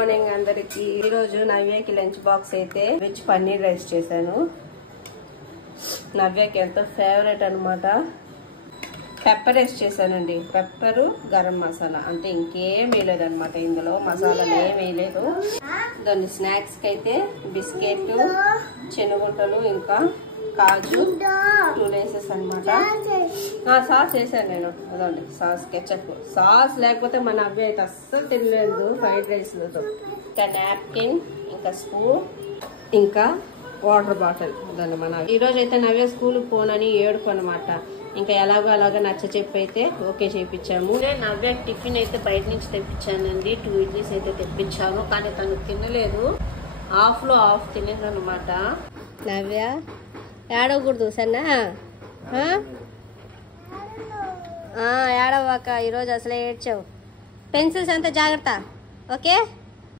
Morning అందరికి ఈ రోజు నవ్యకి లంచ్ బాక్స్ అయితే వెజ్ పన్నీర్ రైస్ చేశాను. నవ్యకి ఎంతో ఫేవరెట్ అన్నమాట. పెప్పర్ రైస్ చేశానండి. పెప్పరు గరం మసాలా అంతే, ఇంకేం వేయలేదన్నమాట. ఇందులో మసాలాలు ఏం వేయలేదు. దాని స్నాక్స్ కి అయితే బిస్కెట్, చెనుగుంటలు, ఇంకా కాజు 2 లేసెస్ అనమాట. సాస్ వేసాను నేను. అదండి సాస్, కెచప్. సాస్ లేకపోతే మన అవి అయితే అస్సలు తినలేదు ఫ్రైడ్ రైస్ లతో. ఇంకా నాప్కిన్, ఇంకా స్పూన్, ఇంకా వాటర్ బాటిల్. అదండి మన ఈరోజు అయితే నవ్య స్కూల్ పోనని ఏడుపు అనమాట. ఇంకా ఎలాగో అలాగా నచ్చ చెప్పి అయితే ఓకే చేయించాము. నవ్య టిఫిన్ అయితే బయట నుంచి తెప్పించానండి. 2 ఇడ్లీస్ అయితే తెప్పించాను, కానీ తను తినలేదు. హాఫ్ లో హాఫ్ తినేది అనమాట. నవ్య ఏడవకూడదు సన్నా, ఏడవాక. ఈరోజు అసలే ఏడ్చావు. పెన్సిల్స్ అంతా జాగ్రత్త, ఓకే.